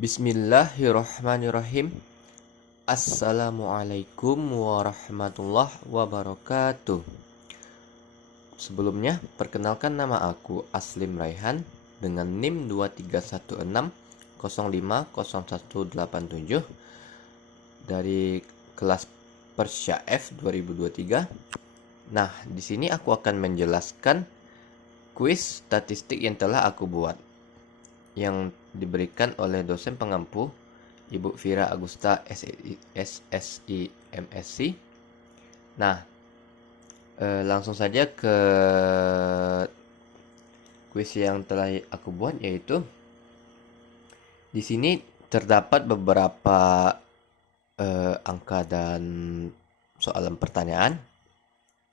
Bismillahirrahmanirrahim. Assalamualaikum warahmatullahi wabarakatuh. Sebelumnya, perkenalkan nama aku Aslim Raihan dengan NIM 2316050187 dari kelas Persya F 2023. Nah, di sini aku akan menjelaskan kuis statistik yang telah aku buat, yang diberikan oleh dosen pengampu Ibu Fira Agusta SSI MSc. Nah, langsung saja ke kuis yang telah aku buat, yaitu di sini terdapat beberapa angka dan soalan pertanyaan.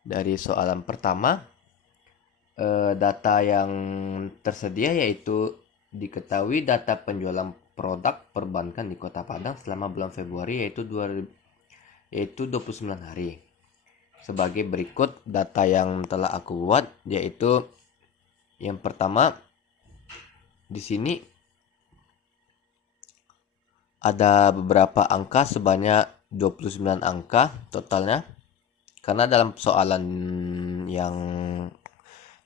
Dari soalan pertama, data yang tersedia yaitu diketahui data penjualan produk perbankan di Kota Padang selama bulan Februari yaitu 29 hari. Sebagai berikut data yang telah aku buat, yaitu yang pertama, di sini ada beberapa angka sebanyak 29 angka totalnya, karena dalam soalan yang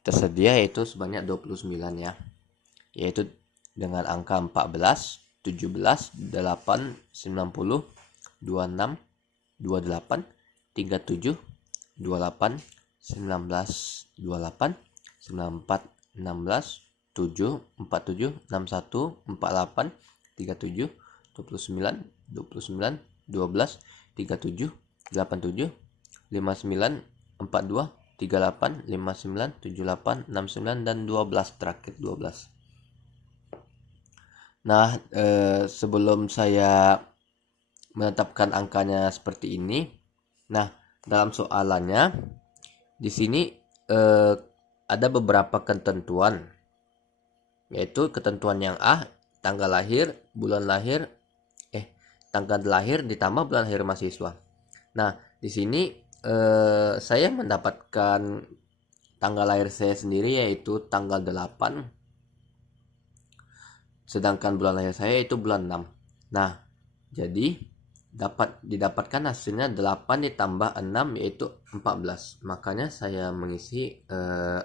tersedia yaitu sebanyak 29 ya, yaitu dengan angka 14, 17, 8, 90, 26, 28, 37, 28, 19, 28, 94, 16, 7, 47, 61, 48, 37, 29, 29, 12, 37, 87, 59, 42, 38, 59, 78, 69, dan 12, terakhir 12. Nah, sebelum saya menetapkan angkanya seperti ini, nah dalam soalannya di sini ada beberapa ketentuan, yaitu ketentuan yang A, tanggal lahir, bulan lahir, tanggal lahir ditambah bulan lahir mahasiswa. Nah, di sini saya mendapatkan tanggal lahir saya sendiri yaitu tanggal 8, sedangkan bulan lahir saya itu bulan 6. Nah, jadi didapatkan hasilnya 8 ditambah 6 yaitu 14. Makanya saya mengisi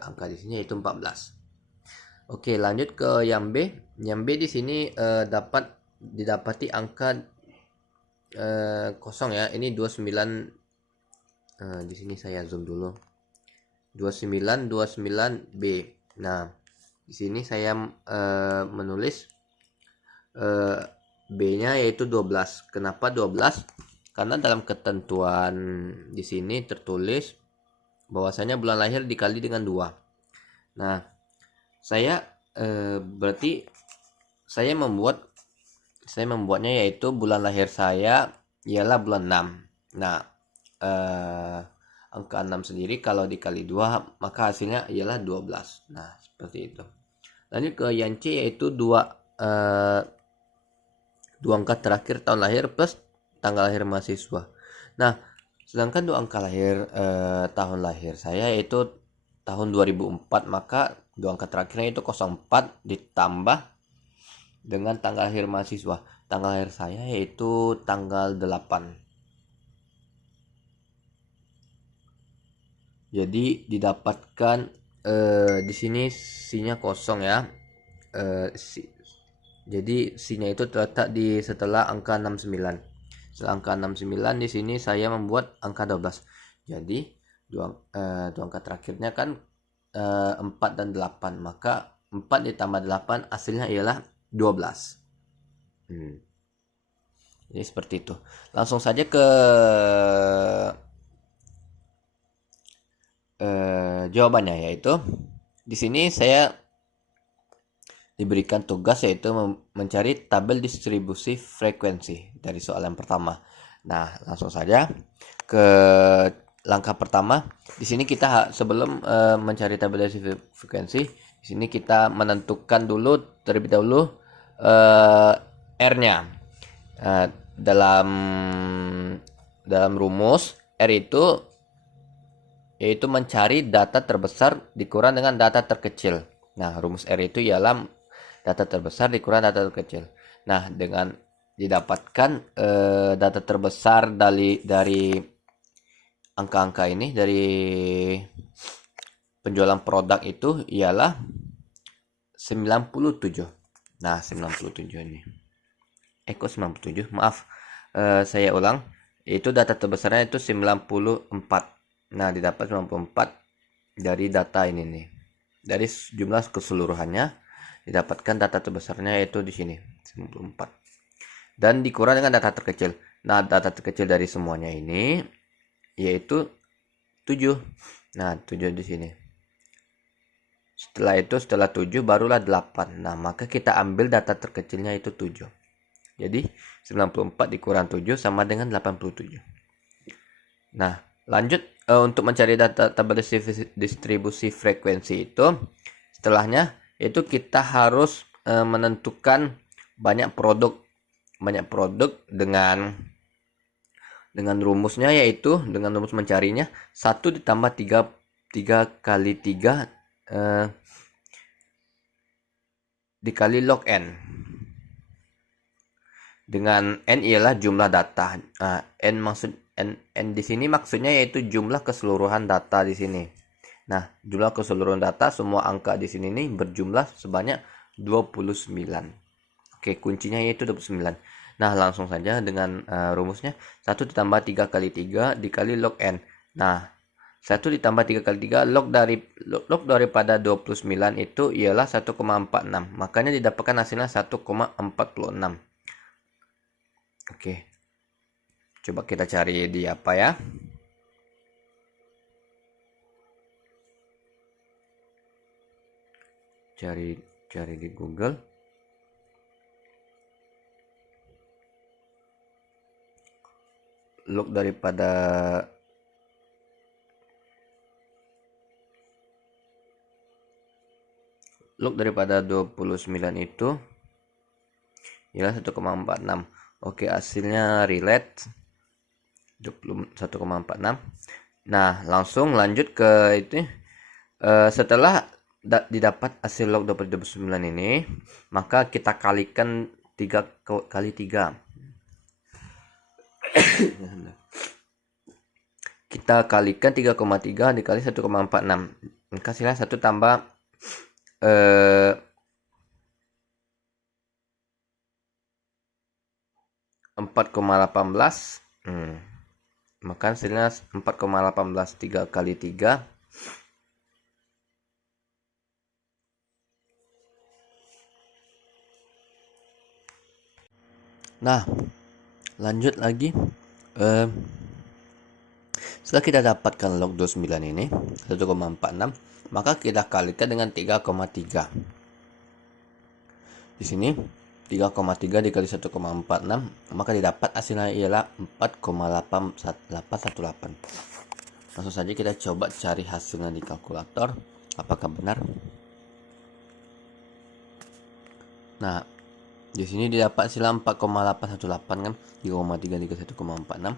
angka di sini yaitu 14. Oke, lanjut ke yang B. Yang B di sini didapati angka kosong ya. Ini 29. Di sini saya zoom dulu. 2929B. Nah, di sini saya menulis B-nya yaitu 12. Kenapa 12? Karena dalam ketentuan di sini tertulis bahwasanya bulan lahir dikali dengan 2. Nah, saya berarti saya membuatnya yaitu bulan lahir saya ialah bulan 6. Nah, angka 6 sendiri kalau dikali 2 maka hasilnya ialah 12. Nah, seperti itu. Lanjut ke yang C, yaitu dua angka terakhir tahun lahir plus tanggal lahir mahasiswa. Nah, sedangkan dua angka lahir tahun lahir saya yaitu tahun 2004, maka dua angka terakhirnya itu 04 ditambah dengan tanggal lahir mahasiswa. Tanggal lahir saya yaitu tanggal 8. Jadi didapatkan di sini C-nya kosong ya. Jadi C-nya itu terletak di setelah angka 69. Setelah angka 69 di sini saya membuat angka 12. Jadi dua angka terakhirnya kan 4 dan 8, maka 4 ditambah 8 hasilnya ialah 12. Jadi seperti itu. Langsung saja ke jawabannya, yaitu di sini saya diberikan tugas yaitu mencari tabel distribusi frekuensi dari soalan pertama. Nah, langsung saja ke langkah pertama. Di sini kita sebelum mencari tabel distribusi frekuensi, di sini kita menentukan dulu terlebih dahulu R-nya. Dalam rumus R itu yaitu mencari data terbesar dikurang dengan data terkecil. Nah, rumus R itu ialah data terbesar dikurang data terkecil. Nah, dengan didapatkan data terbesar dari angka-angka ini, dari penjualan produk itu ialah 97. Nah, 97 ini. Kok 97? Maaf. Saya ulang. Itu data terbesarnya itu 94. Nah, didapat 94 dari data ini nih. Dari jumlah keseluruhannya didapatkan data terbesarnya yaitu di sini 94. Dan dikurang dengan data terkecil. Nah, data terkecil dari semuanya ini yaitu 7. Nah, 7 di sini. Setelah 7 barulah 8. Nah, maka kita ambil data terkecilnya itu 7. Jadi 94 dikurang 7 sama dengan 87. Nah, lanjut untuk mencari data tabel distribusi frekuensi itu, setelahnya itu kita harus menentukan banyak produk dengan rumusnya, yaitu dengan rumus mencarinya 1 ditambah 3 kali 3 dikali log n, dengan n ialah jumlah data. N di sini maksudnya yaitu jumlah keseluruhan data di sini. Nah, jumlah keseluruhan data semua angka di sini nih berjumlah sebanyak 29. Oke, kuncinya yaitu 29. Nah, langsung saja dengan rumusnya 1 ditambah 3 kali 3 dikali log n. Nah, 1 ditambah 3 kali 3 log daripada 29 itu ialah 1,46. Makanya didapatkan hasilnya 1,46. Oke. Coba kita cari di apa ya? Cari di Google. Log daripada 29 itu ialah 1,46. Oke, hasilnya relate 1,46. Nah, langsung lanjut ke itu. Setelah didapat hasil log 29 ini, maka kita kalikan 3 kali 3. Kita kalikan 3,3 dikali 1,46. Maka hasilnya 1 tambah 4,18. Maka hasilnya 4,18 3 kali 3. Nah, lanjut lagi. Setelah kita dapatkan log 29 ini 1,46, maka kita kalikan dengan 3,3. Di sini 3,3 dikali 1,46, maka didapat hasilnya ialah 4,818. Langsung saja kita coba cari hasilnya di kalkulator, apakah benar. Nah, di sini didapat hasilnya 4,818 kan, 3,3 dikali 1,46.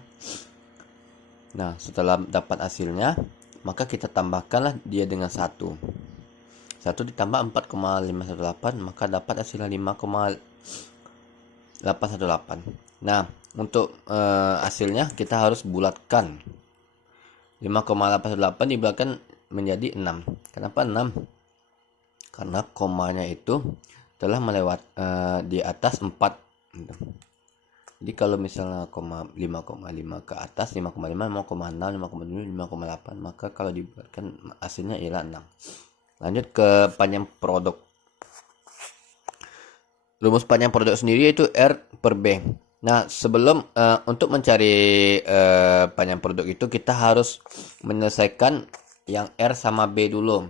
Nah, setelah dapat hasilnya, maka kita tambahkanlah dia dengan 1. 1 ditambah 4,518, maka dapat hasilnya 5,818. Nah, untuk hasilnya kita harus bulatkan. 5,818 dibulatkan menjadi 6. Kenapa 6? Karena komanya itu telah melewat di atas 4. Jadi kalau misalnya 5,5 ke atas, 5,5, 5,6, 5,7, 5,8, maka kalau dibuatkan hasilnya ialah 6. Lanjut ke panjang produk. Rumus panjang produk sendiri yaitu R per B. Nah, sebelum untuk mencari panjang produk itu kita harus menyelesaikan yang R sama B dulu.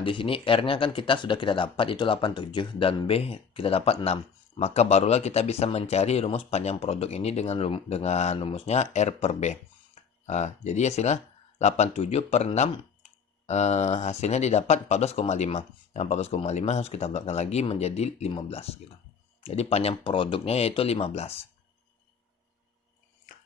Di sini R-nya kan sudah kita dapat itu 87 dan B kita dapat 6. Maka barulah kita bisa mencari rumus panjang produk ini dengan rumusnya R per B. Jadi hasilnya 87 per 6, hasilnya didapat 14,5. Nah, 14,5 harus kita bulatkan lagi menjadi 15 gitu. Jadi panjang produknya yaitu 15.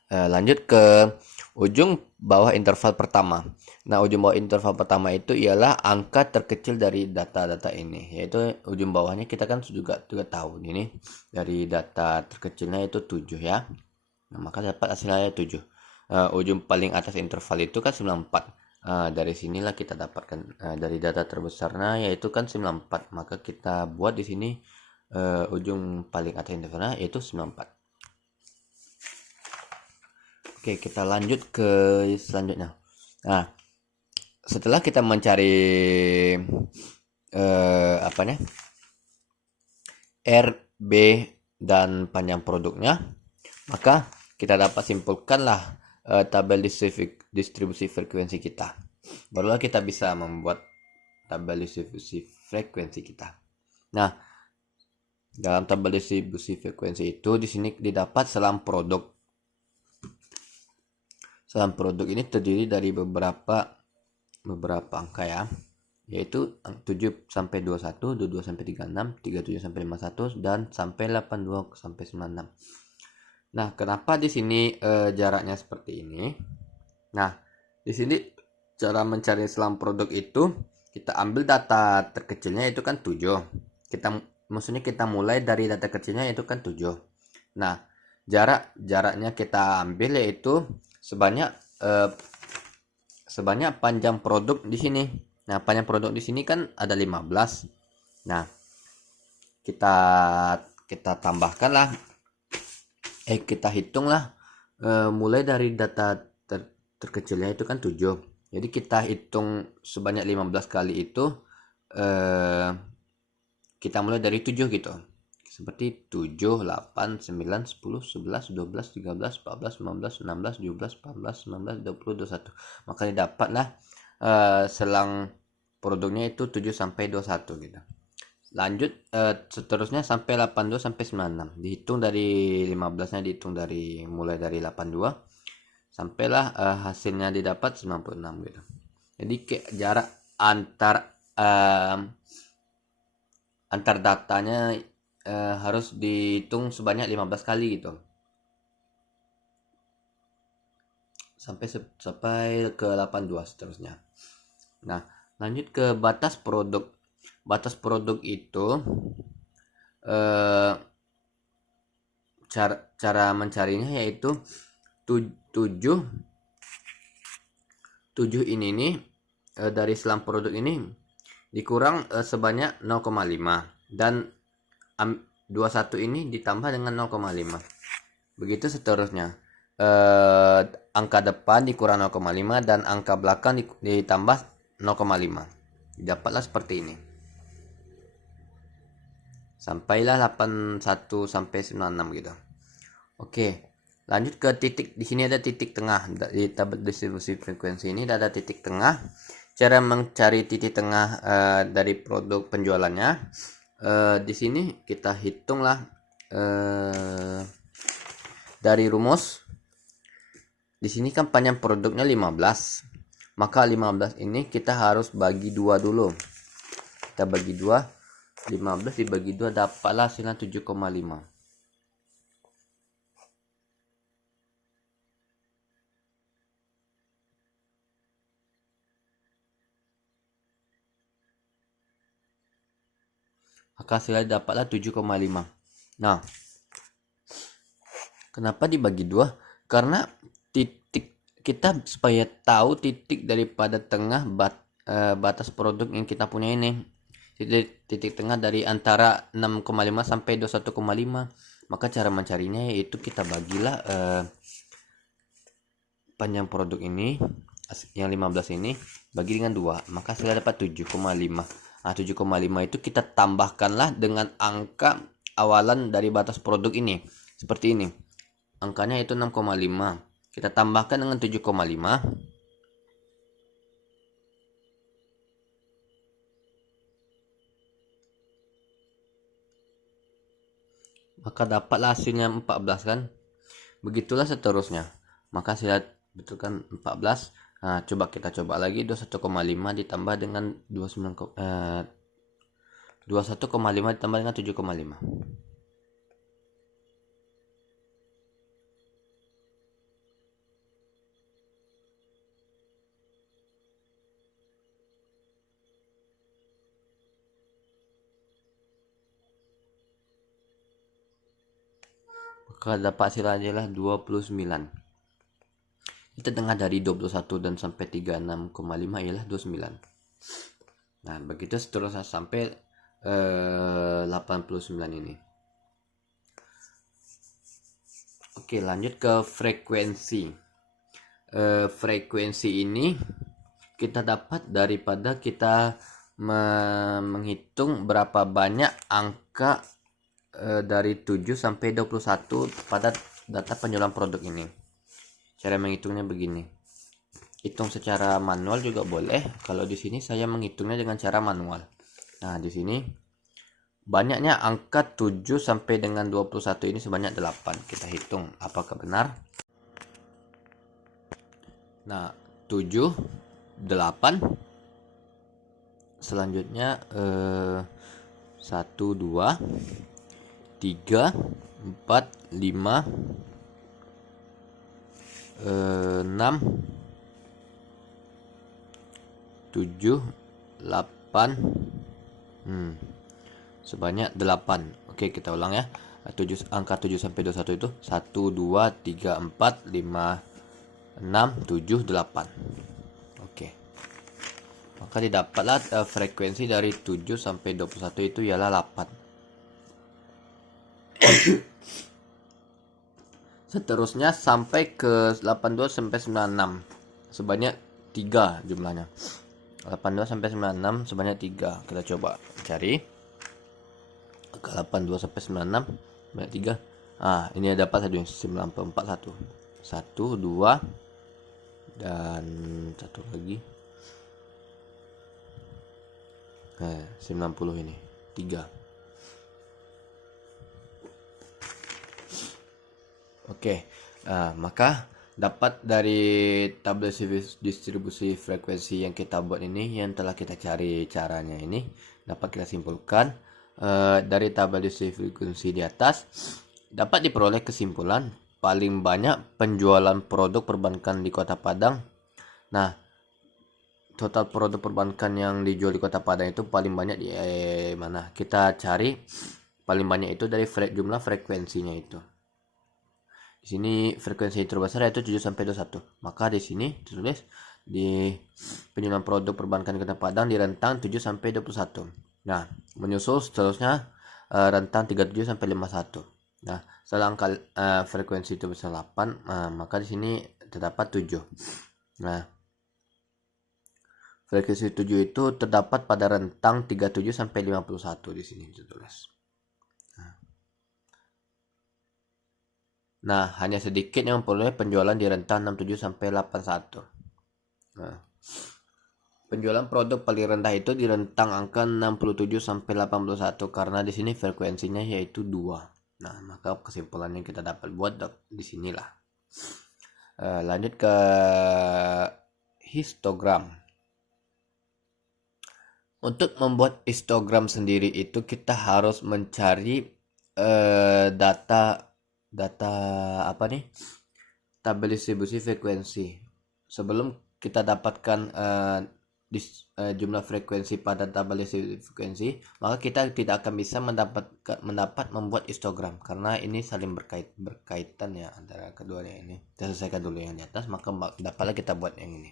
Lanjut ke ujung bawah interval pertama. Nah, ujung bawah interval pertama itu ialah angka terkecil dari data-data ini, yaitu ujung bawahnya kita kan juga tahu ini dari data terkecilnya itu 7 ya. Nah, maka dapat hasilnya 7. Ujung paling atas interval itu kan 94. Dari sinilah kita dapatkan dari data terbesarnya yaitu kan 94. Maka kita buat di sini ujung paling atas intervalnya yaitu 94. Oke, kita lanjut ke selanjutnya. Nah, setelah kita mencari R, B, dan panjang produknya, maka kita dapat simpulkanlah tabel distribusi frekuensi kita. Barulah kita bisa membuat tabel distribusi frekuensi kita. Nah, dalam tabel distribusi frekuensi itu di sini didapat selang produk. Selang produk ini terdiri dari beberapa angka ya, yaitu 7 sampai 21, 22 sampai 36, 37 sampai 51 dan sampai 82 sampai 96. Nah, kenapa di sini jaraknya seperti ini? Nah, di sini cara mencari selang produk itu kita ambil data terkecilnya itu kan 7. Maksudnya kita mulai dari data kecilnya itu kan 7. Nah, jaraknya kita ambil yaitu sebanyak panjang produk di sini. Nah, panjang produk di sini kan ada 15. Nah, kita tambahkanlah kita hitunglah mulai dari data terkecilnya itu kan 7. Jadi kita hitung sebanyak 15 kali itu kita mulai dari 7 gitu. Seperti 7, 8, 9, 10, 11, 12, 13, 14, 15, 16, 17, 18, 19, 20, 21. Maka didapatlah selang produknya itu 7 sampai 21 gitu. Lanjut seterusnya sampai 82 sampai 96. Dihitung dari 15-nya mulai dari 82 sampailah hasilnya didapat 96 gitu. Jadi jarak antar datanya harus dihitung sebanyak 15 kali gitu. Sampai ke 82 seterusnya. Nah, lanjut ke batas produk. Batas produk itu cara mencarinya yaitu 7 ini nih dari selang produk ini dikurang sebanyak 0,5 dan 21 ini ditambah dengan 0,5. Begitu seterusnya. Angka depan dikurang 0,5 dan angka belakang ditambah 0,5. Dapatlah seperti ini. Sampailah 81 sampai 96 gitu. Oke. Lanjut ke titik. Di sini ada titik tengah. Di tabel distribusi frekuensi ini ada titik tengah. Cara mencari titik tengah dari produk penjualannya. Di sini kita hitunglah dari rumus. Di sini kan panjang produknya 15. Maka 15 ini kita harus bagi 2 dulu. Kita bagi 2. 15 dibagi 2 dapatlah hasilnya 7,5. Maka hasilnya dapatlah 7,5. Nah, kenapa dibagi 2? Karena titik kita supaya tahu titik daripada tengah batas produk yang kita punya ini. Titik tengah dari antara 6,5 sampai 21,5. Maka cara mencarinya yaitu kita bagilah panjang produk ini yang 15 ini bagi dengan 2, maka hasilnya dapat 7,5. Nah, 7,5 itu kita tambahkanlah dengan angka awalan dari batas produk ini. Seperti ini. Angkanya itu 6,5. Kita tambahkan dengan 7,5. Maka dapatlah hasilnya 14 kan. Begitulah seterusnya. Maka hasilnya betul kan 14. Nah, kita coba lagi 21,5 ditambah dengan 21,5 ditambah dengan 7,5. 21,5 Maka dapat hasilnya adalah 29. Kita tengah dari 21 dan sampai 36,5 ialah 29. Nah, begitu seterusnya sampai 89 ini. Oke, lanjut ke frekuensi. Frekuensi ini kita dapat daripada kita menghitung berapa banyak angka dari 7 sampai 21 pada data penjualan produk ini. Cara menghitungnya begini. Hitung secara manual juga boleh. Kalau di sini saya menghitungnya dengan cara manual. Nah, di sini banyaknya angka 7 sampai dengan 21 ini sebanyak 8. Kita hitung apakah benar. Nah, 7, 8. Selanjutnya 1, 2, 3, 4, 5, 6, 7, 8, sebanyak 8. Oke, kita ulang ya. Angka 7 sampai 21 itu 1, 2, 3, 4, 5, 6, 7, 8. Oke. Maka didapatlah frekuensi dari 7 sampai 21 itu ialah 8. Seterusnya sampai ke 82 sampai 96 sebanyak 3 jumlahnya. 82 sampai 96 sebanyak 3. Kita coba cari. Ke 82 sampai 96 sebanyak 3. Ini dapat 94 1. 1, 2 dan satu lagi. 90 ini. 3. Oke, maka dapat dari tabel distribusi frekuensi yang kita buat ini, yang telah kita cari caranya ini, dapat kita simpulkan dari tabel distribusi frekuensi di atas dapat diperoleh kesimpulan paling banyak penjualan produk perbankan di Kota Padang. Nah, total produk perbankan yang dijual di Kota Padang itu paling banyak di mana? Kita cari paling banyak itu dari jumlah frekuensinya itu. Di sini frekuensi terbesar yaitu 7 sampai 21. Maka di sini ditulis di penjualan produk perbankan Kota Padang di rentang 7 sampai 21. Nah, menyusul seterusnya rentang 37 sampai 51. Nah, setelah angka frekuensi itu besar 8, maka di sini terdapat 7. Nah, frekuensi 7 itu terdapat pada rentang 37 sampai 51 di sini ditulis. Nah, hanya sedikit yang memperoleh penjualan di rentang 67 sampai 81. Nah, penjualan produk paling rendah itu di rentang angka 67 sampai 81 karena di sini frekuensinya yaitu 2. Nah, maka kesimpulan yang kita dapat buat di sinilah. Lanjut ke histogram. Untuk membuat histogram sendiri itu kita harus mencari data apa nih, tabel distribusi frekuensi. Sebelum kita dapatkan jumlah frekuensi pada tabel distribusi frekuensi, maka kita tidak akan bisa mendapat membuat histogram karena ini saling berkaitan ya antara keduanya ini. Kita selesaikan dulu yang di atas, maka dapatlah kita buat yang ini.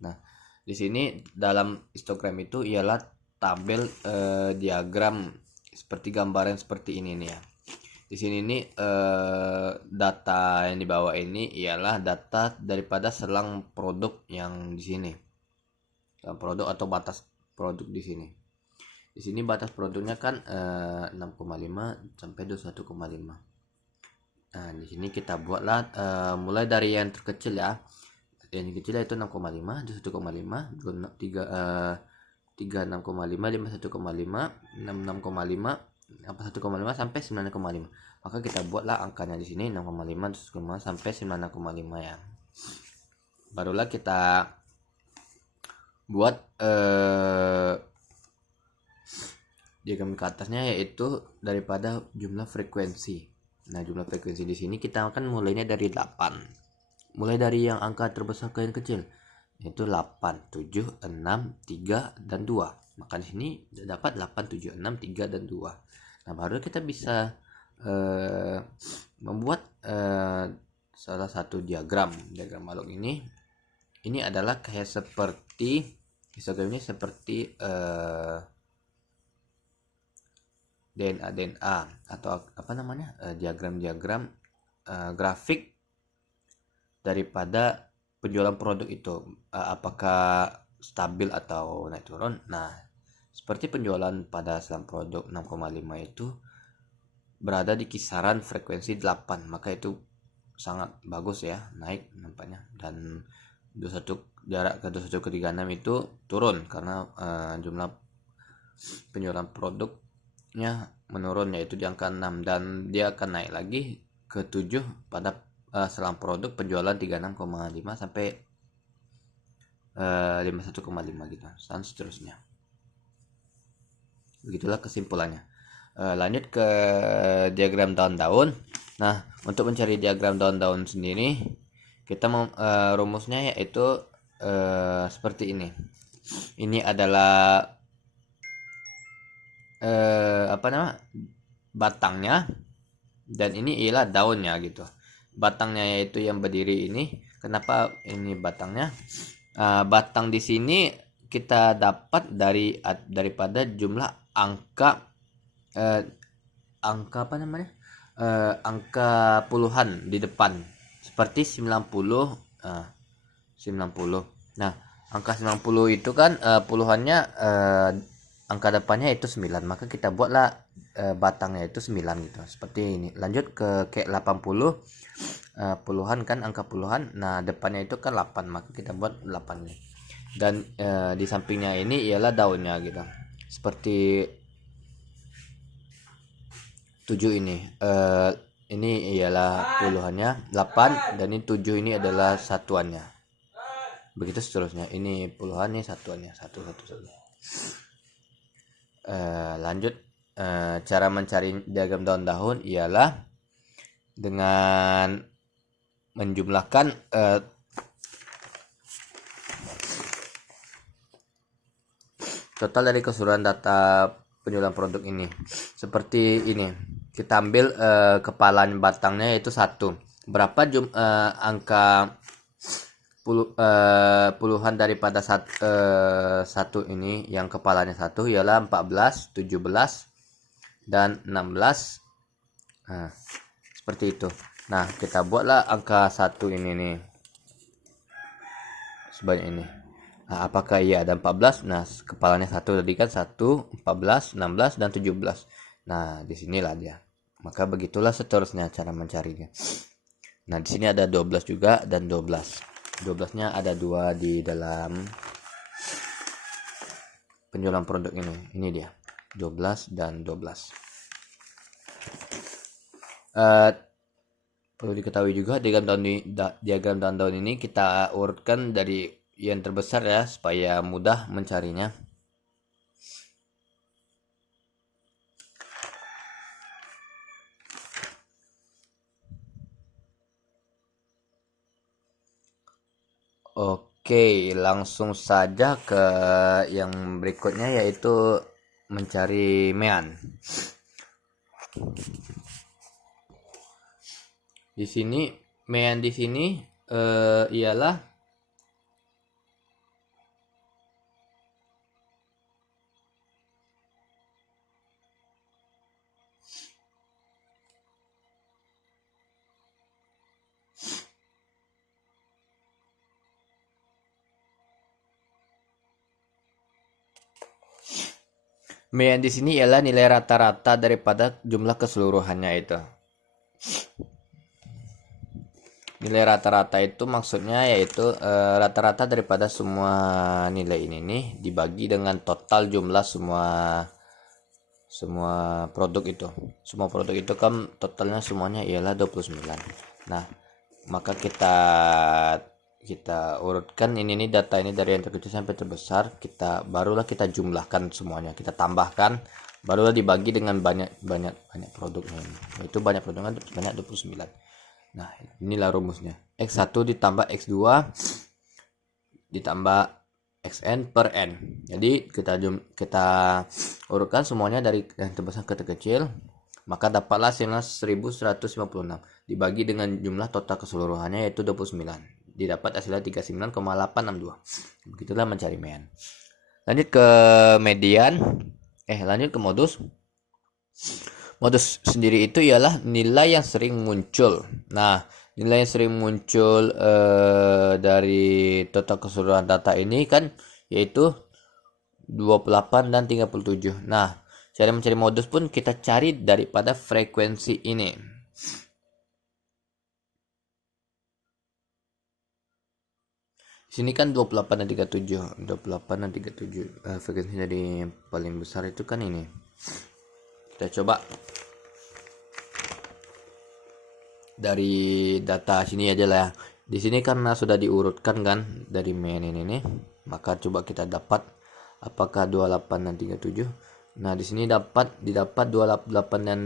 Nah, di sini dalam histogram itu ialah tabel diagram seperti gambaran seperti ini nih ya. Di sini nih data yang dibawa ini ialah data daripada selang produk yang di sini. Selang produk atau batas produk di sini. Di sini batas produknya kan 6,5 sampai 21,5. Nah, di sini kita buatlah mulai dari yang terkecil ya. Yang kecil yaitu 6,5, 21,5, 3 6,5, 51,5, 66,5, 1,5 sampai 9,5. Maka kita buatlah angkanya di sini 6,5 sampai 9,5 ya. Barulah kita buat diagram ke atasnya yaitu daripada jumlah frekuensi. Nah, jumlah frekuensi di sini kita akan mulainya dari 8. Mulai dari yang angka terbesar ke yang kecil yaitu 8, 7, 6, 3 dan 2. Maka di sini dapat 8, 7, 6, 3 dan 2. Nah, baru kita bisa membuat salah satu diagram maluk ini adalah kayak seperti histogram ini seperti DNA atau apa namanya, diagram grafik daripada penjualan produk itu, apakah stabil atau naik turun. Nah, seperti penjualan pada selam produk 6,5 itu berada di kisaran frekuensi 8, maka itu sangat bagus ya, naik nampaknya. Dan jarak ke 21 ke 36 itu turun karena jumlah penjualan produknya menurun, yaitu di angka 6, dan dia akan naik lagi ke 7 pada selang produk penjualan 36,5 sampai 51,5 gitu, dan seterusnya. Begitulah kesimpulannya. Lanjut ke diagram tahun-tahun. Nah, untuk mencari diagram tahun-tahun sendiri, kita rumusnya yaitu seperti ini. Ini adalah batangnya, dan ini ialah daunnya gitu. Batangnya yaitu yang berdiri ini. Kenapa ini batangnya? Batang di sini kita dapat daripada jumlah angka apa namanya, angka puluhan di depan, seperti 90. Nah, angka 90 itu kan puluhannya, angka depannya itu 9, maka kita buatlah batangnya itu 9 gitu, seperti ini. Lanjut ke 80, puluhan kan, angka puluhan. Nah, depannya itu kan 8, maka kita buat 8 nih. Dan di sampingnya ini ialah daunnya gitu, seperti 7 ini. Ini ialah puluhannya 8, dan ini 7 ini adalah satuannya. Begitu seterusnya. Ini puluhan, ini satuannya, satu. Lanjut, cara mencari diagram tahun-tahun ialah dengan menjumlahkan total dari keseluruhan data penjualan produk ini. Seperti ini, kita ambil kepalan batangnya yaitu 1. Berapa angka puluhan daripada satu ini, yang kepalanya 1 ialah 14, 17, dan 16. Nah, seperti itu. Nah, kita buatlah angka 1 ini nih, sebanyak ini. Nah, apakah ia ada 14? Nah, kepalanya 1 tadi kan 1, 14, 16, dan 17. Nah, disinilah dia. Maka begitulah seterusnya cara mencarinya. Nah, di sini ada 12 juga, dan 12. 12-nya ada 2 di dalam penjualan produk ini. Ini dia, 12 dan 12. Perlu diketahui juga diagram tahun-tahun ini kita urutkan dari yang terbesar ya, supaya mudah mencarinya. Oke, langsung saja ke yang berikutnya, yaitu mencari mean. Di sini mean di sini ialah mean di sini ialah nilai rata-rata daripada jumlah keseluruhannya itu. Nilai rata-rata itu maksudnya yaitu rata-rata daripada semua nilai ini nih dibagi dengan total jumlah semua produk itu. Semua produk itu kan totalnya semuanya ialah 29. Nah, maka kita urutkan ini data ini dari yang terkecil sampai terbesar, barulah kita jumlahkan semuanya, kita tambahkan, barulah dibagi dengan banyak produknya ini. Itu banyak produknya sebanyak 29. Nah, inilah rumusnya. X1 ditambah X2 ditambah Xn per N. Jadi kita urutkan semuanya dari yang terbesar ke terkecil, maka dapatlah hasilnya 1156 dibagi dengan jumlah total keseluruhannya yaitu 29, didapat hasilnya 39,862. Begitulah mencari median. Lanjut ke median, lanjut ke modus. Modus sendiri itu ialah nilai yang sering muncul. Nah, nilai yang sering muncul dari total keseluruhan data ini kan yaitu 28 dan 37. Nah, cara mencari modus pun kita cari daripada frekuensi ini. Sini kan 28 dan 37. 28 dan 37. Frekuensinya dari paling besar itu kan ini. Kita coba dari data sini aja lah ya. Di sini karena sudah diurutkan kan dari main ini, maka coba kita dapat apakah 28 dan 37. Nah, di sini didapat 28 dan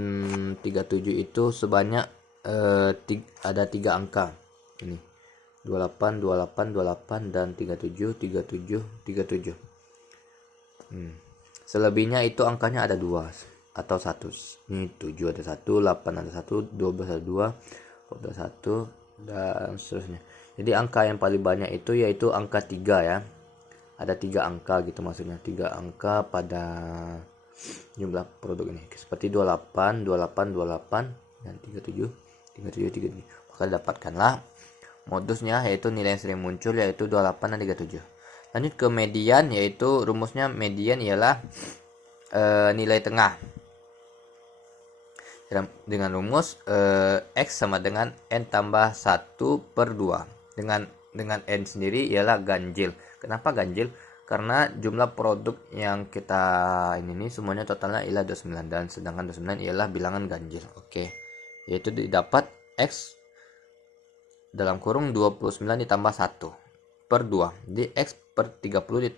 37 itu sebanyak ada 3 angka. Ini 28, 28, 28 dan 37, 37, 37. Selebihnya itu angkanya ada 2 atau 1. Ini 7 ada 1, 8 ada 1, 12 ada 2, 14 1 dan seterusnya. Jadi angka yang paling banyak itu yaitu angka 3 ya. Ada 3 angka gitu maksudnya. 3 angka pada jumlah produk ini. Seperti 28, 28, 28 dan 37, 37, 37. Maka dapatkanlah modusnya yaitu nilai yang sering muncul yaitu 28 dan 37. Lanjut ke median, yaitu rumusnya median ialah nilai tengah. Dengan rumus X sama dengan N tambah 1 per 2. Dengan N sendiri ialah ganjil. Kenapa ganjil? Karena jumlah produk yang kita ini semuanya totalnya ialah 29 dan sedangkan 29 ialah bilangan ganjil. Oke. Yaitu didapat X dalam kurung 29 ditambah 1 per 2. Jadi X per 30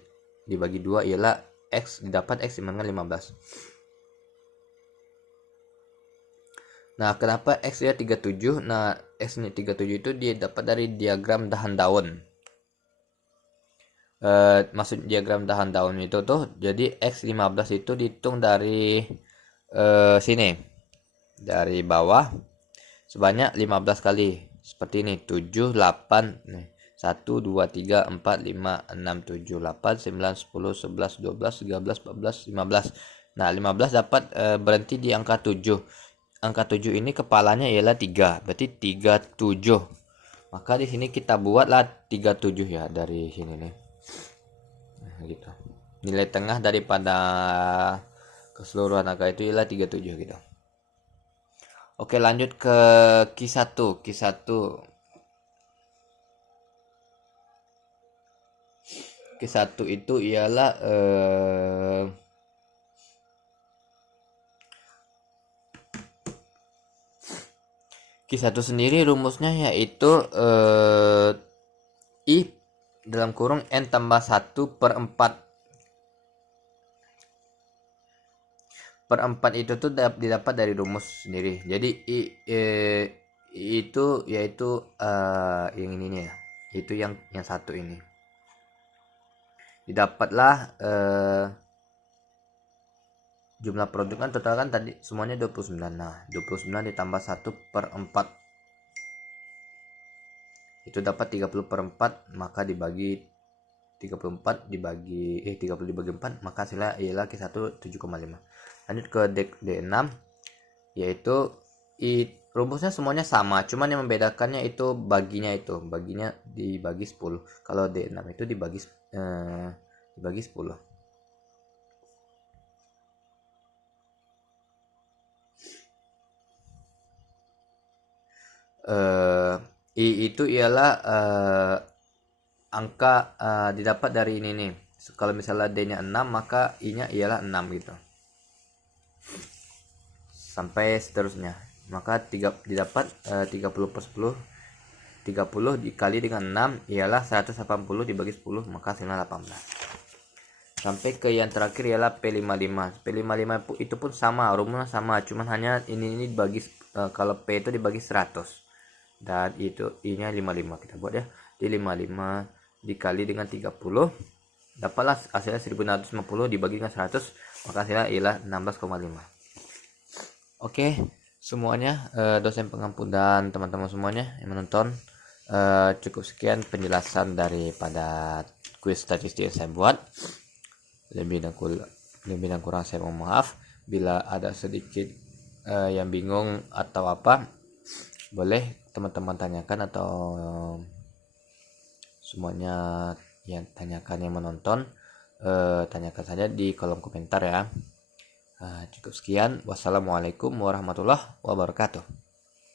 dibagi 2 ialah X, didapat X sama dengan 15. Nah, kenapa X ya 37? Nah, X ini 37 itu dia dapat dari diagram dahan daun. Maksud diagram dahan daun itu tuh, jadi X 15 itu dihitung dari sini. Dari bawah sebanyak 15 kali. Seperti ini, 7, 8, nih. 1, 2, 3, 4, 5, 6, 7, 8, 9, 10, 11, 12, 13, 14, 15. Nah, 15 dapat berhenti di angka 7. Angka 7 ini kepalanya ialah 3. Berarti 37. Maka di sini kita buatlah 37 ya dari sini nih. Nah, gitu. Nilai tengah daripada keseluruhan angka itu ialah 37 gitu. Oke, lanjut ke Q1. Q1 itu ialah Q1 sendiri rumusnya yaitu I dalam kurung N tambah 1 per 4. Per 4 itu tuh didapat dari rumus sendiri. Jadi itu yaitu yang ini nih ya. Itu yang satu ini. Didapatlah jumlah produk kan total kan tadi semuanya 29. Nah, 29 ditambah 1 per 4. Itu dapat 30 per 4, maka dibagi 34 dibagi 30 dibagi 4, maka hasilnya ialah Q1 7,5. Lanjut ke D6, yaitu rumusnya semuanya sama, cuman yang membedakannya itu baginya dibagi 10. Kalau D6 itu dibagi 10. I itu ialah angka didapat dari ini nih. Kalau misalnya D-nya 6, maka I-nya ialah 6 gitu. Sampai seterusnya. Maka didapat 30 per 10. 30 dikali dengan 6 ialah 180 dibagi 10, maka hasilnya 18. Sampai ke yang terakhir ialah P55. P55 itu pun sama, rumusnya sama, cuman hanya ini dibagi kalau P itu dibagi 100. Dan itu I-nya 55, kita buat ya. Di 55 dikali dengan 30, dapatlah hasilnya 1650 dibagi dengan 100, maka hasilnya ialah 16,5. Oke, semuanya, dosen pengampu dan teman-teman semuanya yang menonton, cukup sekian penjelasan daripada kuis statistik yang saya buat. Lebih dan kurang saya mohon maaf. Bila ada sedikit yang bingung atau apa, boleh teman-teman tanyakan, atau semuanya yang tanyakan yang menonton, tanyakan saja di kolom komentar ya. Cukup sekian. Wassalamualaikum warahmatullahi wabarakatuh.